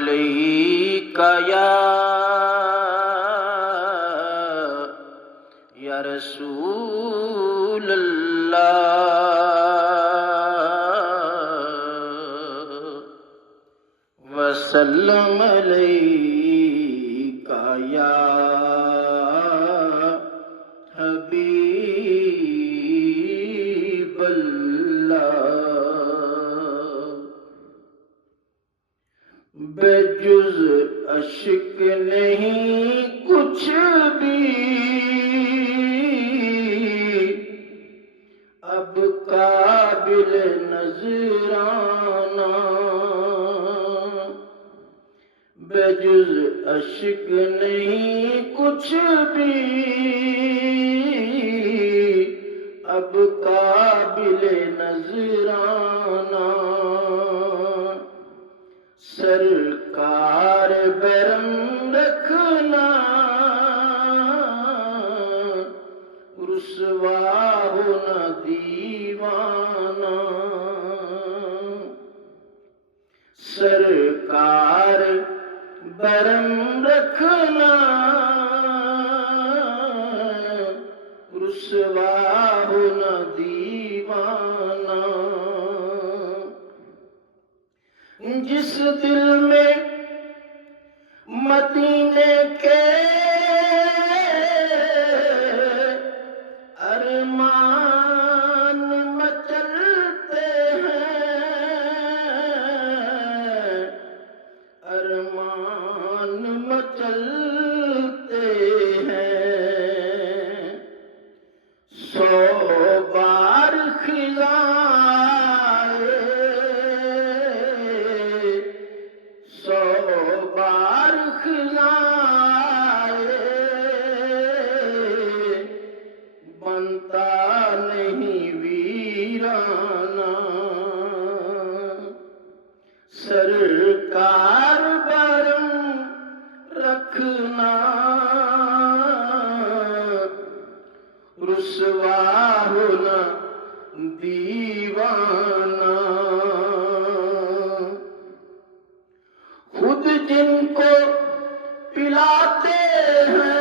علیکہ یا رسول اللہ وسلم علیکہ یا حبیب اللہ بجز اشک نہیں کچھ بھی اب قابل نظرانہ بجز اشک نہیں کچھ بھی اب قابل نظرانہ سرکار برم رکھنا رسوا ہونا دیوانہ سرکار برم رکھنا رسوا ہونا دیوانہ جس دل میں مدینے کے ارمان مچلتے ہیں ارمان مچلتے ہیں سو بار خزاں بنتا نہیں ویرانہ سرکار برم رکھنا رسوا ہونا دیوانہ خود جن کو پلاتے ہیں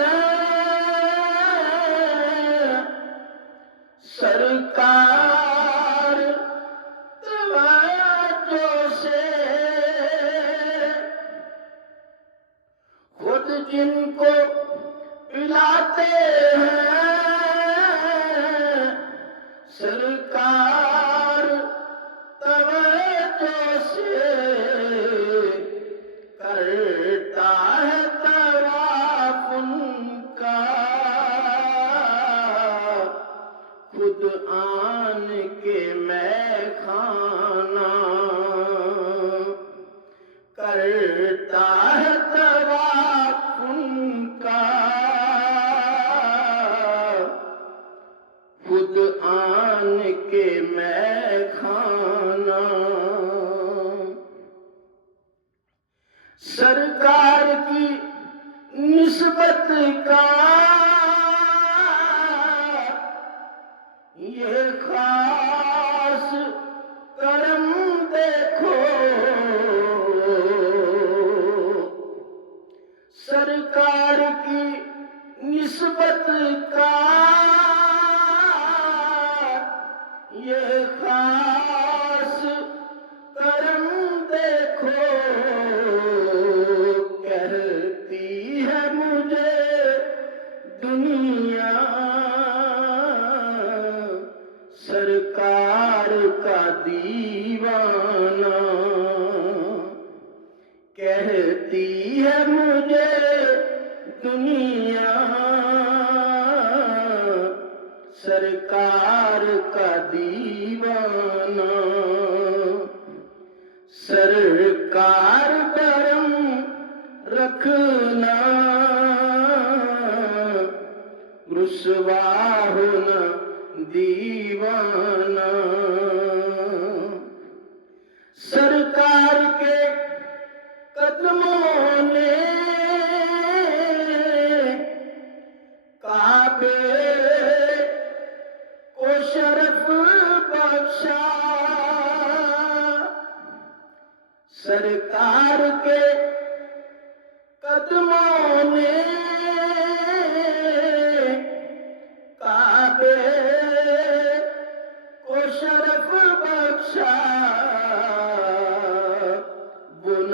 سرکار توجہ سے خود جن کو پلاتے ہیں سرکار توجہ سے کرتا ہے طواف ان کا خود آن کے میں خانہ کرتا ہے طواف ان کا خود آن کے میں خانہ سرکار کی نسبت کا یہ خاص کرم دیکھو سرکار کی نسبت کا یہ خاص کرم دیکھو کہتی ہے مجھے دنیا سرکار کا دیوانہ کہتی ہے مجھے دنیا سرکار کا دیوانہ سرکار برم رکھنا رسوا ہونا دیوانہ سرکار کے قدموں نے کعبے کو شرف بخشا سرکار کے